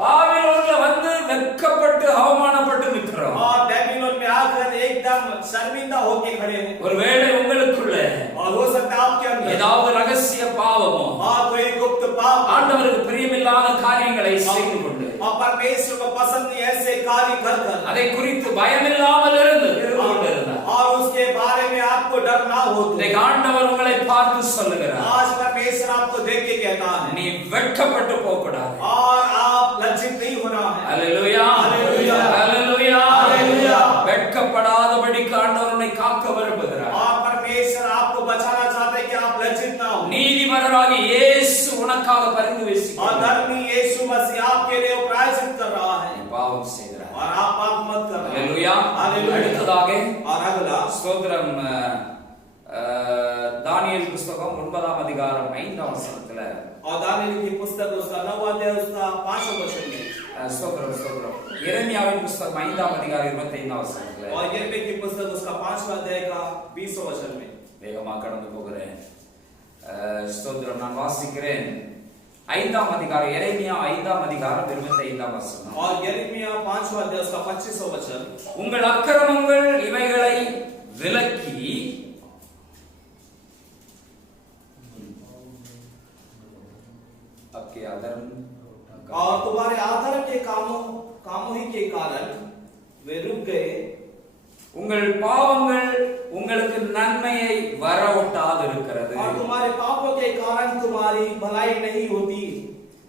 பாபிலோன்ல வந்து வெட்கப்பட்டு அவமானப்பட்டு நிற்கிறோம். और बेबीलोन में आकर एकदम शर्मिंदा होके खड़े हैं। ஒருவேளை உங்களுக்குள்ள और हो सकता है आपके अंदर ஏதாவது ரகசிய பாவமோ और कोई गुप्त पाप ஆண்டவருக்கு பிரியமில்லாத காரியங்களை செய்து கொண்டு और परमेश्वर को पसंद नहीं ऐसे कार्य कर कर அதை குறித்து பயமில்லாமல் இருந்து கொண்டிருந்தார். और उसके बारे में आपको डर ना हो तो இன்னைக்கு ஆண்டவர் உங்களை பார்த்து சொல்லுகிறார், आज परमेश्वर आपको देख के कहता है நீ வெட்கப்பட்டு போக கூடாது. और आप लज्जित नहीं होना है। அல்லேலூயா அல்லேலூயா அல்லேலூயா அல்லேலூயா। வெட்கப்படாதபடிக்கு ஆண்டவர் உன்னை காக்க விரும்புகிறார். और परमेश्वर आपको बचाना चाहते हैं कि आप लज्जित ना हो। நீதிபரராகிய இயேசு உனக்காக பரிந்து और பேசுகிறார். धर्मी यीशु मसीह आपके लिए प्रायश्चित कर रहा है நீ பாவம் செய்கிறாய். और आप पाप मत कर रहे அல்லேலூயா அல்லேலூயா। அடுத்ததாக और अगला ஸ்தோத்திரம் தானியேல் புத்தகம் 9ஆம் அதிகாரம் 5ஆம் வசனத்துல और दानियेल की पुस्तक उसका 9वां अध्याय उसका 5वां वचन में ஸ்தோத்திரம் எரேமியாவின் புத்தகம் 5ஆம் அதிகாரம் 25ஆம் வசனத்துல और यिर्मयाह की पुस्तक उसका 5वां अध्याय का 20वां वचन में வேகமா கடந்து போகிறேன். ஸ்தோத்திரம் நான் வாசிக்கிறேன். 5ஆம் அதிகாரம் எரேமியா 5ஆம் அதிகாரம் 25ஆம் வசனம். और यिर्मयाह 5वां अध्याय उसका 25वां वचन உங்கள் அக்கிரமங்கள் இவைகளை விலக்கி आपके अधर्म और तुम्हारे आधर्म के कामों ही के कारण वे रुक गए। உங்கள் பாவங்கள் உங்களுக்கு நன்மையை வரவிட்டாது இருக்கிறது. और तुम्हारे पापों के कारण तुम्हारी भलाई नहीं होती।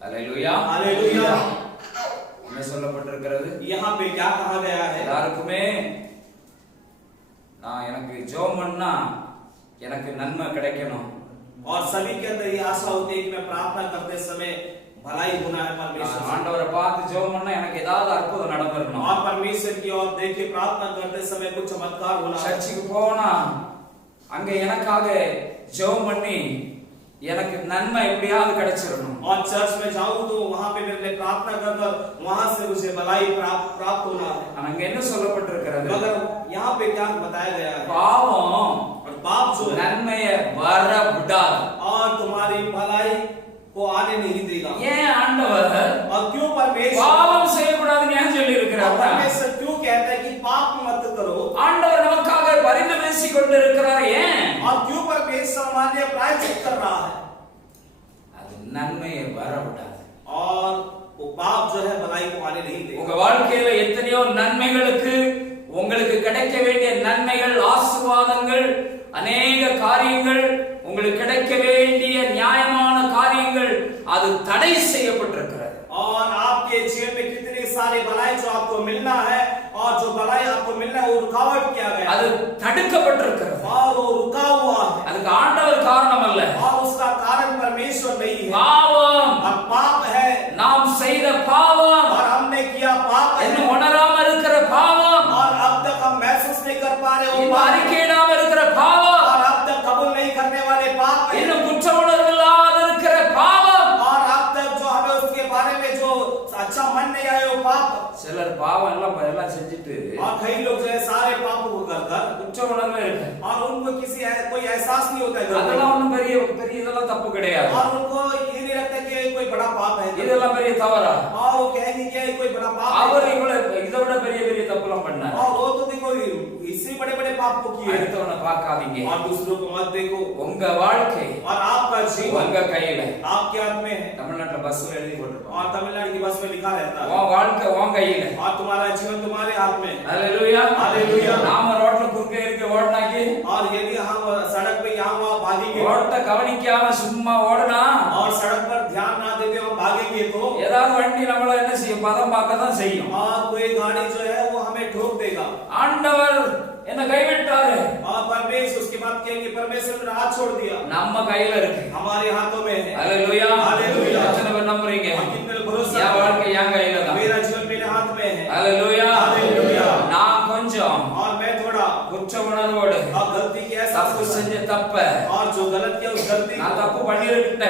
அல்லேலூயா हालेलुया। என்ன சொல்லப்பட்டிருக்கிறது? यहाँ पे क्या कहा गया है? எல்லாருக்குமே நான் எனக்கு ஜெபம் பண்ணா எனக்கு நன்மை கிடைக்கணும், और सभी के अंदर ये आशा होती है कि मैं प्रार्थना करते समय भलाई होना है परमेश्वर से। ஆண்டவரை பார்த்து ஜெபம் பண்ணா எனக்கு ஏதாவது அற்புதம் நடக்கணும், और परमेश्वर की ओर देख के प्रार्थना करते समय कुछ चमत्कार होना है। சர்ச்சுக்கு போனா அங்க எனக்காக ஜெபம் பண்ணி எனக்கு நன்மை எப்படியாவது கிடைச்சிடணும். और चर्च में जाऊं तो वहां पे मेरे लिए प्रार्थना कर वहां से मुझे भलाई प्राप्त होना है। அங்க என்ன சொல்லப்பட்டிருக்கிறது? मगर यहाँ पे क्या बताया गया है? பாவம் और पाप जो है நன்மையை வர விடாது. और तुम्हारी भलाई को आने नहीं देगा। ஏன் ஆண்டவர் और क्यों परमेश्वर பாவம் செய்யக்கூடாதுன்னு ஏன் சொல்லி और இருக்கிறார்? परमेश्वर क्यों कहता है कि पाप मत करो? ஆண்டவர் நமக்காக பரிந்து பேசிக் கொண்டிருக்கிறார். ஏன்? और क्यों परमेश्वर हमारे लिए प्रायश्चित कर रहा है? அது நன்மையை வர விடாது. और वो पाप जो है भलाई को आने नहीं देगा। உங்க வாழ்க்கையில எத்தனையோ நன்மைகளுக்கு உங்களுக்கு கிடைக்க வேண்டிய நன்மைகள், ஆசீர்வாதங்கள், அநேக காரியங்கள், உங்களுக்கு கிடைக்க வேண்டிய நியாயமான காரியங்கள் அது தடை செய்யப்பட்டிருக்கிறது. और आपके जीवन में कितनी सारी भलाई जो आपको मिलना है और जो भलाई आपको मिलना है वो रुकावट किया गया அது தடுக்கப்பட்டிருக்கிறது. और वो रुका हुआ है। அதுக்கு ஆண்டவர் காரணம் அல்ல, और उसका कारण परमेश्वर नहीं है। பாவம் और पाप है நாம் செய்த பாவம், और हमने किया पाप है என்ன உணராம இருக்கிற பாவம், और अब तक हम महसूस नहीं कर पा रहे वो இன்னும் पाप है। அறிக்கையிடாம இருக்கிற பாவம், और अब तक कबूल नहीं करने वाले पाप है। இன்னும் குற்ற உணர்வு இல்லாத இருக்கிற பாவம். और अब तक जो हमें उसके बारे में जो अच्छा मन नहीं आया वो पाप। சிலர் பாவம் எல்லாம் செஞ்சுட்டு और कई लोग जो है सारे पापों को कर குற்ற உணர்வே இருக்கு. और उनको कोई एहसास नहीं होता है அதெல்லாம் ஒண்ணும் பெரிய இதெல்லாம் தப்பு கிடையாது. और उनको ये नहीं लगता कि कोई बड़ा पाप है இதெல்லாம் பெரிய தவறா? और वो कहेंगे कि कोई बड़ा पाप அவர் है இவ்வளவு இதை விட பெரிய பெரிய தப்புலாம் பண்ணாரு. और वो तो देखो इससे बड़े बड़े पाप को किए அடுத்தவனை பார்க்காதீங்க. और दूसरों को मत देखो। உங்க வாழ்க்கை और आपका जीवन உங்க கையில. आपके हाथ में है। தமிழ்நாட்டுல பஸ்ல எழுதி போட்டுருப்பாங்க, और तमिलनाडु की बस में लिखा रहता है உன் வாழ்க்கை உன் கையில. और तुम्हारा जीवन तुम्हारे हाथ में। அல்லேலூயா हालेलुया। நாம ரோட்ல குறுக்க இருக்க ஓடனாக்கி और यदि हम सड़क पे यहाँ वहाँ भागेंगे ரோட்ட கவனிக்காம சும்மா ஓடனா और सड़क पर ध्यान ना देते हम भागेंगे तो ஏதாவது வண்டி நம்மள என்ன செய்யும்? பதம் பார்க்க தான் செய்யும். और कोई गाड़ी जो है वो हमें ठोक देगा। ஆண்டவர் என்ன கைவிட்டாரு, और परमेश्वर उसके बाद कहेंगे परमेश्वर ने हाथ छोड़ दिया। நம்ம கையில இருக்கு. हमारे हाथों में है। அல்லேலூயா हालेलुया। எத்தனை பேர் நம்புறீங்க? और कितने लोग भरोसा என் வாழ்க்கை என் கையில தான். मेरा जीवन मेरे हाथ में है। அல்லேலூயா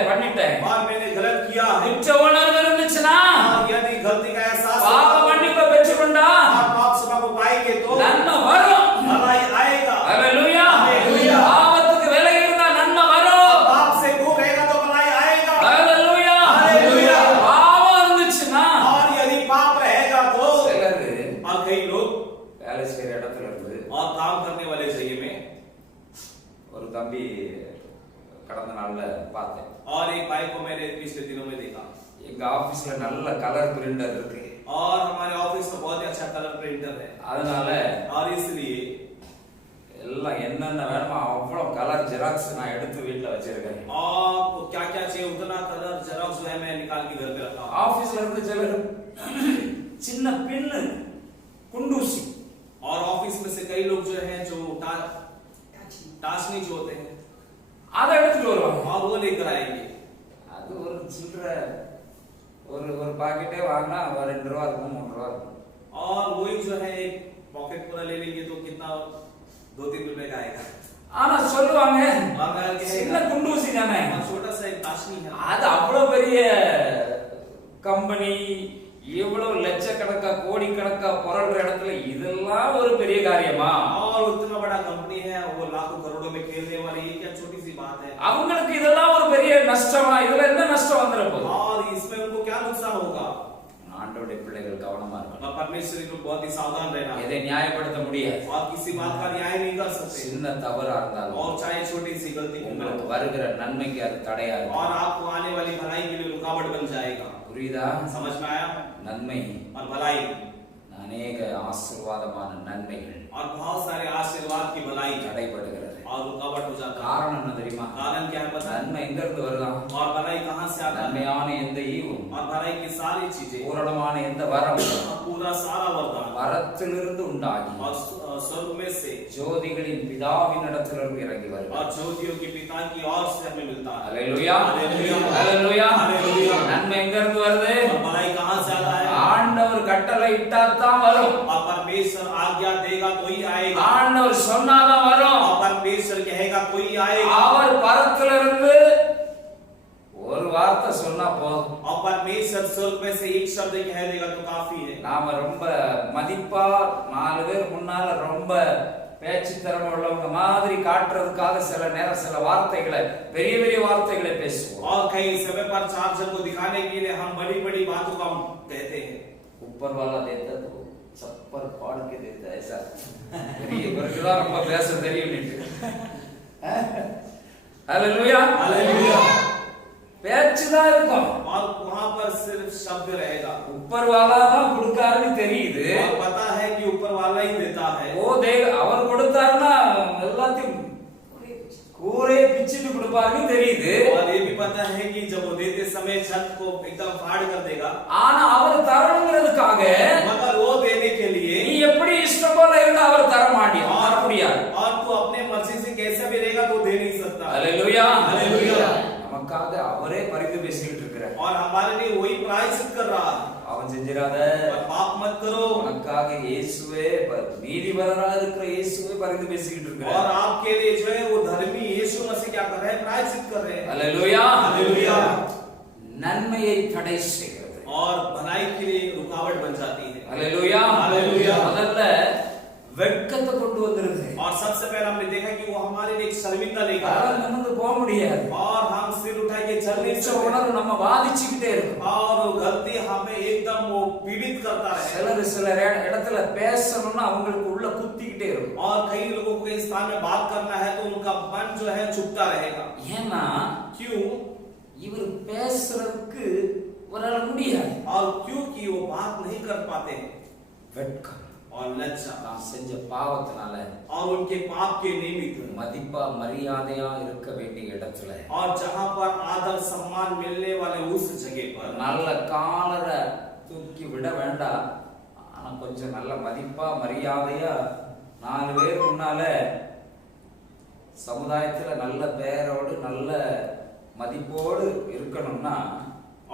பண்ணிட்டேன் और मैंने गलत किया है குற்ற உணர்வு இருந்துச்சுன்னா और यदि गलती का एहसास பாவ மன்னிப்பை பெற்றுக்கொண்டா और पाप क्षमा को पाएंगे तो நன்மை வரும். भलाई आएगा ஹalleluya. हालेलुया. பாவத்துக்கு விலகி இருந்தா நன்மை வரும். पाप से दूर रहेगा तो भलाई आएगा ஹalleluya. हालेलुया. பாவம் இருந்துச்சுன்னா और यदि पाप रहेगा तो சிலரு और कई लोग வேலை செய்யற இடத்துல இருந்து और काम करने वाले जगह में ஒரு தம்பி கடந்த நாள்ல பார்த்தேன். और एक भाई को मैंने पिछले दिनों में देखा எங்க ஆபீஸ்ல நல்ல கலர் பிரிண்டர் இருக்கு. और हमारे ऑफिस में बहुत ही अच्छा कलर प्रिंटर है அதனால और इसलिए எல்லாம் என்னென்ன வேணுமோ அவ்வளவு கலர் ஜெராக்ஸ் நான் எடுத்து வீட்டுல வச்சிருக்கேன். आपको क्या क्या चाहिए उतना कलर जेरॉक्स जो है मैं निकाल के घर पे रखा हूं ஆபீஸ்ல இருந்து சிலர் சின்ன பின்னு குண்டூசி और ऑफिस में से कई लोग जो हैं जो टाचनी जो होते हैं அதை எடுத்துட்டு வருவாங்க. और वो लेकर आएंगे அது ஒரு சில்லற ஒரு பாக்கெட்டே வாங்கினா 2 ரூபா இருக்கும் 3 ரூபா இருக்கும். और वही जो है एक पॉकेट पूरा ले लेंगे तो कितना 2-3 रुपए का आएगा ஆனா சொல்லுவாங்க और मैं சின்ன குண்டூசி தானே, छोटा सा एक टाचनी है அது அவ்வளவு பெரிய கம்பெனி இவ்வளவு லட்சக்கணக்கா கோடிக்கணக்கா பொருள்ற இடத்துல இதெல்லாம் ஒரு பெரிய காரியமா? और उतना बड़ा कंपनी है वो लाखों करोड़ों में खेलने वाली ये क्या छोटी सी बात है அவங்களுக்கு இதெல்லாம் ஒரு பெரிய நஷ்டமா? இதுல என்ன நஷ்டம் வந்துற போகுது? और इसमें उनको क्या नुकसान होगा ஆண்டவருடைய பிள்ளைகள் கவனமா இருக்கணும். और परमेश्वर को बहुत ही सावधान रहना இதை நியாயப்படுத்த முடியாது. और किसी बात का न्याय नहीं कर सकते சின்ன தவறா இருந்தாலும் और चाहे छोटी सी गलती क्यों ना உங்களுக்கு हो வருகிற நன்மைக்கு அது தடையா இருக்கும். और आपको आने वाली भलाई के लिए रुकावट बन जाएगा புரியுதா? समझ में आया நன்மை और भलाई அநேக ஆசீர்வாதமான நன்மைகள் और बहुत सारे आशीर्वाद की भलाई தடைபடுகிறது. और रुकावट हो जाता है காரணம் என்ன தெரியுமா? कारण क्या है पता है நன்மை எங்க இருந்து வருதாம்? और भलाई कहां से आता है நன்மையான எந்த ஈவும் और भलाई की सारी चीजें பூரணமான எந்த வரம் और पूरा सारा वरदान வரத்திலிருந்து உண்டாகி और स्वर्ग में से ஜோதிகளின் பிதாவின் இடத்திலிருந்து இறங்கி வருகிறது. और ज्योतियों के पिता की ओर से हमें मिलता है ஹalleluya हालेलुया ஹalleluya. हालेलुया நன்மை எங்க இருந்து வருது? और भलाई कहां से आता है ஆண்டவர் கட்டளை இட்டா தான் வரும். और परमेश्वर आज्ञा देगा तो ही आएगा ஆண்டவர் சொன்னாதான் வரும். और परमेश्वर कहेगा तो ही आएगा அவர் பரத்திலிருந்து ஒரு வார்த்தை சொன்னா போதும். और परमेश्वर स्वर्ग में से एक शब्द कह देगा तो काफी है நாம ரொம்ப மதிப்பா 4 பேர் முன்னால ரொம்ப பேச்சு திறமை உள்ளவங்க மாதிரி காட்டுறதுக்காக சில நேரம் சில வார்த்தைகளை பெரிய பெரிய வார்த்தைகளை பேசுவோம். और कई समय पर 4 जन को दिखाने के लिए हम बड़ी बड़ी बातों को हम कहते हैं ऊपर वाला देता तो चप्पल फाड़ के देता है ऐसा. பெரிய இவருக்குதான் ரொம்ப பேச தெரியும். ஹalleluya हालेलुया பேச்சுதான் இருக்கும். और वहां पर सिर्फ शब्द रहेगा ऊपर वाला தான் கொடுக்காருன்னு தெரியுது. और पता है कि ऊपर वाला ही देता है ஓ அவர் கொடுத்தாருன்னா எல்லாத்தையும் கூரே பிச்சிட்டு கொடுப்பாருன்னு தெரியுது. और ये भी पता है कि जब वो देते समय छत को एकदम फाड़ कर देगा ஆனா அவர் தரணுங்கிறதுக்காக मगर वो देने के लिए நீ எப்படி இஷ்டம் போல இருந்தா அவர் தர முடியாது. और तू अपने मर्जी से कैसा भी रहेगा तो दे नहीं सकता ஹalleluya हालेलुया நமக்காக அவரே பரிந்து பேசிட்டு இருக்கிறார். और हमारे लिए वही प्रायश्चित कर रहा है அவன் செஞ்சிராத और पाप मत करो உனக்காக இயேசுவே நீதிபரராக இருக்கிற இயேசுவே பரிந்து பேசிட்டு और இருக்கிறார். आपके लिए जो है वो धर्मी यीशु मसीह क्या कर रहे हैं प्रायश्चित कर रहे हैं ஹalleluya हालेलुया நன்மையை தடை செய்கிறது. और भलाई के लिए रुकावट बन जाती है ஹalleluya हालेलुया முதல்ல வெட்கத்தை கொண்டு வந்திருக்கு. और सबसे पहले हमने देखा कि वो हमारे लिए एक शर्मिंदा लेकर காலம் நிமிர்ந்து போக முடியாது. और हम सिर उठा के चल नहीं குற்ற सकते உணர்வு நம்ம பாதிச்சுக்கிட்டே இருக்கும். और वो गलती हमें एकदम वो पीड़ित करता है சில இடத்துல பேசணும்னா அவங்களுக்கு உள்ள குத்திக்கிட்டே இருக்கும். और कई लोगों को इस स्थान में बात करना है तो उनका मन जो है चुपता रहेगा ஏன்னா क्यों இவர் பேசுறதுக்கு ஒரால முடியாது. और क्योंकि वो बात नहीं कर पाते हैं வெட்கம் और लज्जा நான் செஞ்ச பாவத்தினால और उनके पाप के निमित्त மதிப்பா மரியாதையா இருக்க வேண்டிய இடத்துல और जहां पर आदर सम्मान मिलने वाले उस जगह पर நல்ல காலரை தூக்கி விட வேண்டாம். ஆனா கொஞ்சம் நல்ல மதிப்பா மரியாதையா 4 பேர் முன்னால சமுதாயத்துல நல்ல பேரோடு நல்ல மதிப்போடு இருக்கணும்னா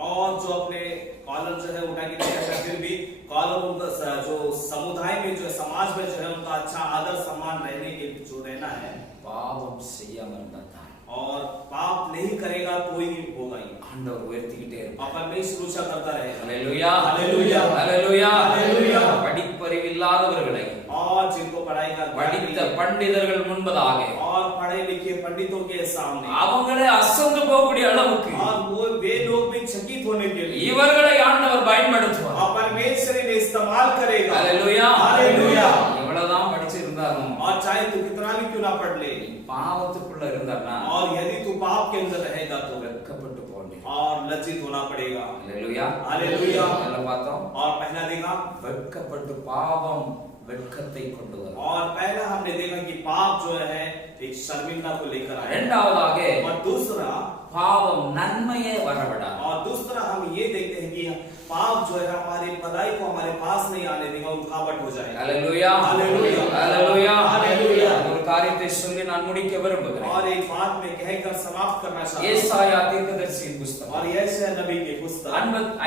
और जो अपने कॉलर जो है उठा के नहीं रखा फिर भी कॉलर उनका जो समुदाय में जो है समाज में जो है उनका अच्छा आदर सम्मान रहने के जो रहना है பாவம் செய்யாம இருந்தா और पाप नहीं करेगा कोई होगा ही। ஆண்டவர் உயர்த்திக்கிட்டே இருப்பார். और परमेश्वर ऊंचा करता रहेगा। ஹalleluya हालेलुया ஹalleluya हालेलुया। படிப்பறிவு இல்லாதவர்களை और जिनको पढ़ाई का படித்த பண்டிதர்கள் முன்பதாக और पढ़े लिखे पंडितों के सामने அவங்களே அசந்து போகக்கூடிய அளவுக்கு और वो वे लोग भी चकित होने के लिए இவர்களை ஆண்டவர் பயன்படுத்துவார். और परमेश्वर इन्हें इस्तेमाल करेगा। ஹalleluya हालेलुया। எவ்வளவுதான் படிச்சிருந்தாலும் और चाहे तू कितना भी क्यों ना पढ़ ले பாவத்துக்குள்ள இருந்தானா और यदि तू पाप के अंदर रहेगा तो வெட்கப்பட்டு போண்டே. और लज्जित होना पड़ेगा। ஹalleluya हालेलुया। நல்லா பார்த்தோம். और पहला देखा வெட்கப்பட்டு பாவம் வெட்கத்தை கொண்டு வரும். और पहला हमने देखा कि पाप जो है एक शर्मिंदा को लेकर आया। இரண்டாவதாக और दूसरा பாவம் நன்மையே வரவிடாது. और दूसरा हम ये देखते हैं कि पाप जो है हमारे भलाई को हमारे पास नहीं आने देगा, रुकावट हो जाएगा। ஹalleluya हालेलुया ஹalleluya हालेलुया। ஒரு காரியத்தை சொல்லி நான் முடிக்க விரும்புகிறேன். और एक बात में कहकर समाप्त करना चाहता हूं। ஏசாயா தீர்க்கதரிசியின் புத்தகம் और यशायाह नबी की पुस्तक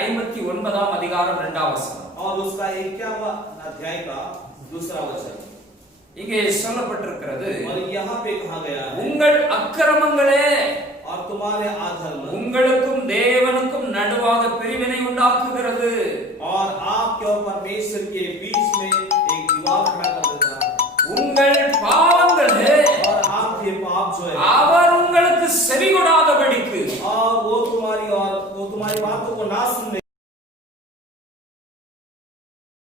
59ஆம் அதிகாரம் 2ஆம் வசனம். और उसका 51वां अध्याय का दूसरा वचन। இங்கே சொல்லப்பட்டிருக்கிறது, और यहाँ पे कहा गया है உங்கள் அக்கிரமங்களே और तुम्हारे अधर्म உங்களுக்கும் தேவனுக்கும் நடுவாக பிரிவினை உண்டாக்குகிறது. और आपके और परमेश्वर के बीच में एक दीवार खड़ा कर देता है। உங்கள் பாவங்களே और आपके पाप जो है அவர் உங்களுக்கு செவிகொடாதபடிக்கு और वो तुम्हारी बातों को ना सुनने